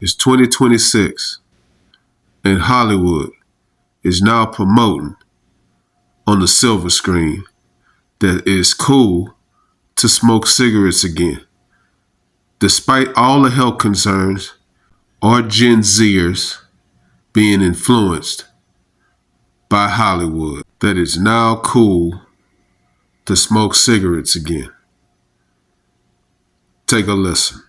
It's 2026, and Hollywood is now promoting on the silver screen that it's cool to smoke cigarettes again. Despite all the health concerns or Gen Zers being influenced by Hollywood, that it's now cool to smoke cigarettes again. Take a listen.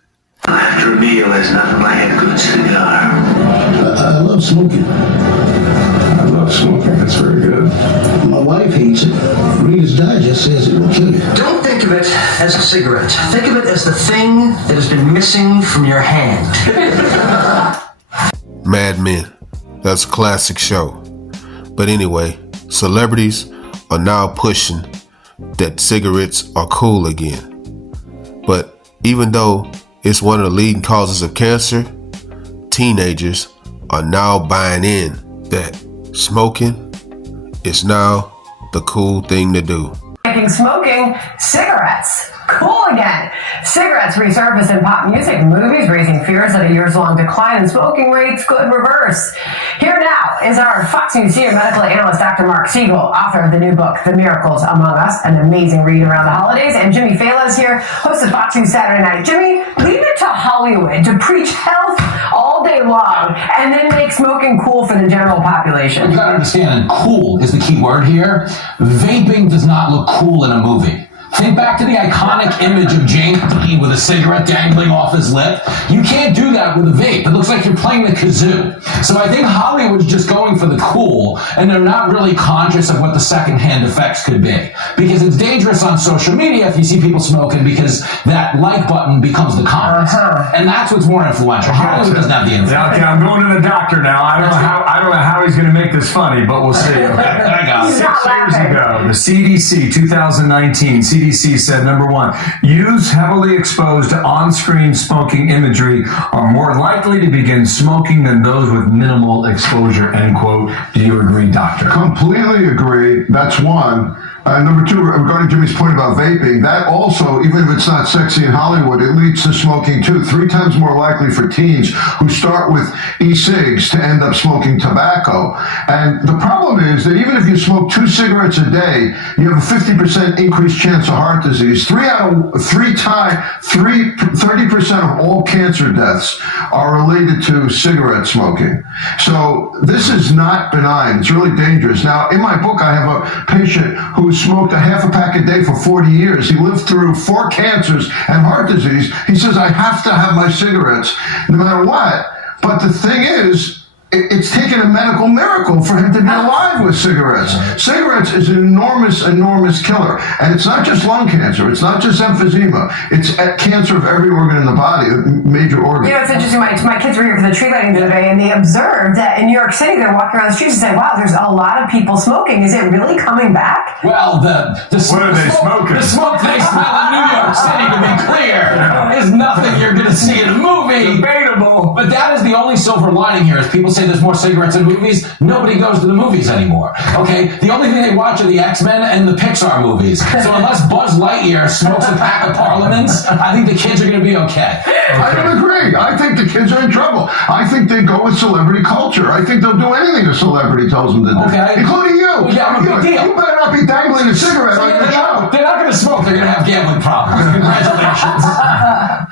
After a meal, there's nothing like a good cigar. I love smoking. I love smoking. That's very good. My wife hates it. Reader's Digest says it will kill you. Don't think of it as a cigarette. Think of it as the thing that has been missing from your hand. Mad Men. That's a classic show. But anyway, celebrities are now pushing that cigarettes are cool again. But even though it's one of the leading causes of cancer, teenagers are now buying in that smoking is now the cool thing to do. Making smoking cigarettes cool again. Cigarettes resurfaced in pop music and movies, raising fears that a years-long decline in smoking rates could reverse. Here now is our Fox News senior medical analyst, Dr. Mark Siegel, author of the new book, The Miracles Among Us, an amazing read around the holidays. And Jimmy Fallon is here, host of Fox News Saturday Night. Jimmy, leave it to Hollywood to preach health all day long and then make smoking cool for the general population. You gotta understand, cool is the key word here. Vaping does not look cool in a movie. Think back to the iconic image of James Dean with a cigarette dangling off his lip. You can't do that with a vape. It looks like you're playing the kazoo. So I think Hollywood's just going for the cool, and they're not really conscious of what the secondhand effects could be. Because it's dangerous on social media if you see people smoking, because that like button becomes the comments. And that's what's more influential. Hollywood doesn't have the influence. Yeah, okay, I'm going to the doctor now. I don't know how he's going to make this funny, but we'll see. Okay. I got it. 6 years ago, the CDC, 2019, CDC said, number one, youths heavily exposed to on-screen smoking imagery are more likely to begin smoking than those with minimal exposure, end quote. Do you agree, doctor? Completely agree. That's one. Number two, regarding Jimmy's point about vaping, that also, even if it's not sexy in Hollywood, it leads to smoking too. 3 times more likely for teens who start with e-cigs to end up smoking tobacco. And the problem is that even if you smoke 2 cigarettes a day, you have a 50% increased chance of heart disease. 30% of all cancer deaths are related to cigarette smoking. So this is not benign. It's really dangerous. Now, in my book, I have a patient who smoked a half a pack a day for 40 years. He lived through 4 cancers and heart disease. He says, I have to have my cigarettes no matter what. But the thing is, it's taken a medical miracle for him to be alive with cigarettes. Cigarettes is an enormous, enormous killer. And it's not just lung cancer. It's not just emphysema. It's cancer of every organ in the body, major organ. You know, it's interesting. My kids were here for the tree lighting the other day, and they observed that in New York City, they're walking around the streets and saying, wow, there's a lot of people smoking. Is it really coming back? Well, what are they smoking? The smoke they smell in New York City, to be clear, is nothing you're going to see in a movie. Debatable. But that is the only silver lining here, is people say there's more cigarettes in movies. Nobody goes to the movies anymore. Okay? The only thing they watch are the X-Men and the Pixar movies. So unless Buzz Lightyear smokes a pack of Parliaments, I think the kids are going to be okay. I don't agree. I think the kids are in trouble. I think they go with celebrity culture. I think they'll do anything a celebrity tells them to do. Okay. Including you. Well, yeah, I'm a big deal. You better not be dangling a cigarette on your show. They're not going to smoke. They're going to have gambling problems. Congratulations.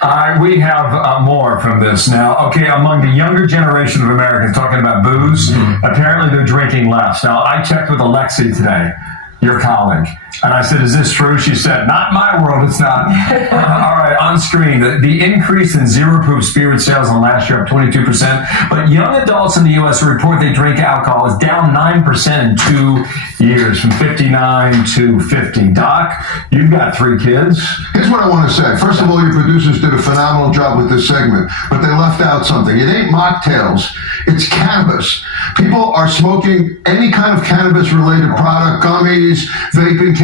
All right, we have more from this now. Okay, among the younger generation of Americans, talking about booze, apparently they're drinking less. Now, I checked with Alexi today, your colleague, and I said, is this true? She said, not in my world, it's not. All right, on screen, the increase in zero-proof spirit sales in last year up 22%, but young adults in the U.S. who report they drink alcohol is down 9% in 2 years, from 59 to 50. Doc, you've got 3 kids. Here's what I want to say. First of all, your producers did a phenomenal job with this segment, but they left out something. It ain't mocktails. It's cannabis. People are smoking any kind of cannabis-related product, gummies, vaping,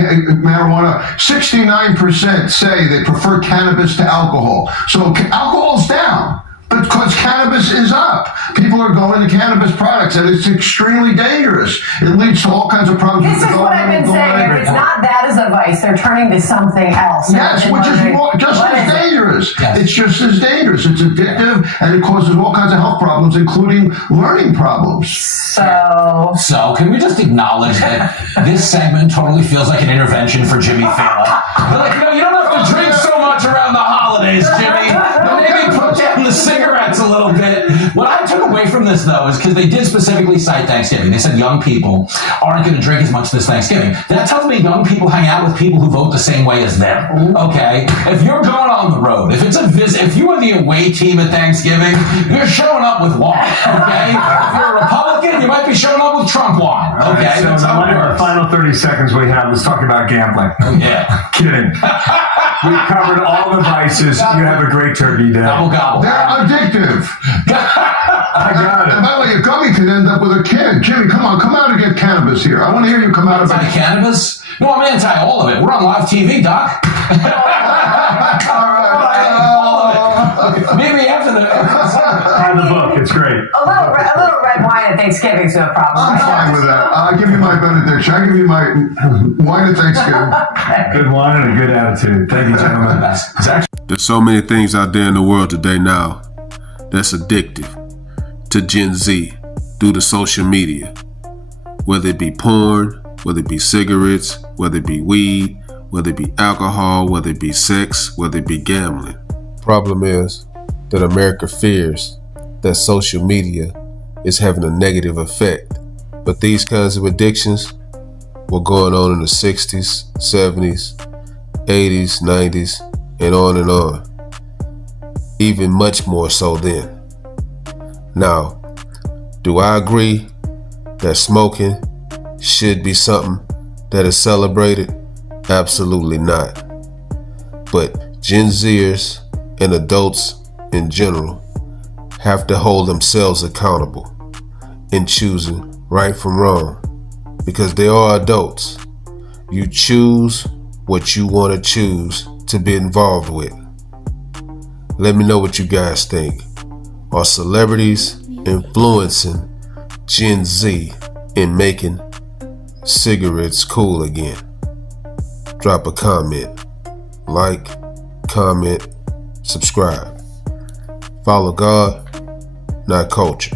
marijuana. 69% say they prefer cannabis to alcohol. So alcohol's down. Because cannabis is up. People are going to cannabis products, and it's extremely dangerous. It leads to all kinds of problems. This is what I've been saying. If it's not that as a vice, they're turning to something else. Yes, which is just as dangerous. Yes. It's just as dangerous. It's addictive, and it causes all kinds of health problems, including learning problems. So, can we just acknowledge that this segment totally feels like an intervention for Jimmy Fallon? They're like, you don't have to drink so much around the holidays, Jimmy. But maybe put down the cigarettes a little bit. What I took away from this, though, is because they did specifically cite Thanksgiving. They said young people aren't going to drink as much this Thanksgiving. That tells me young people hang out with people who vote the same way as them. Okay? If you're going on the road, if you are the away team at Thanksgiving, you're showing up with wine. Okay? If you're a Republican, you might be showing up with Trump wine. Okay? Right, so that's how it the works. final 30 seconds we have, let's talk about gambling. Yeah. Kidding. We've covered all the vices. You have a great turkey day. Gobble, gobble. They're addictive. I got it. And by the way, a gummy can end up with a kid. Jimmy, come out and get cannabis here. I want to hear you come out of it. Anti-cannabis? No, I'm anti all of it. We're on live TV, Doc. Maybe after The book, it's great. A little red wine at Thanksgiving's no problem. I'm fine with that. I'll give you my benediction. I'll give you my wine at Thanksgiving. Good wine and a good attitude. Thank you, gentlemen. It's actually There's so many things out there in the world today now that's addictive to Gen Z due to social media. Whether it be porn, whether it be cigarettes, whether it be weed, whether it be alcohol, whether it be sex, whether it be gambling. Problem is that America fears that social media is having a negative effect. But these kinds of addictions were going on in the 60s, 70s, 80s, 90s, and on. Even much more so then. Now, do I agree that smoking should be something that is celebrated? Absolutely not. But Gen Zers and adults in general have to hold themselves accountable in choosing right from wrong, because they are adults. You choose what you want to choose to be involved with. Let me know what you guys think. Are celebrities influencing Gen Z in making cigarettes cool again? Drop a comment, like, comment, subscribe. Follow God, not culture.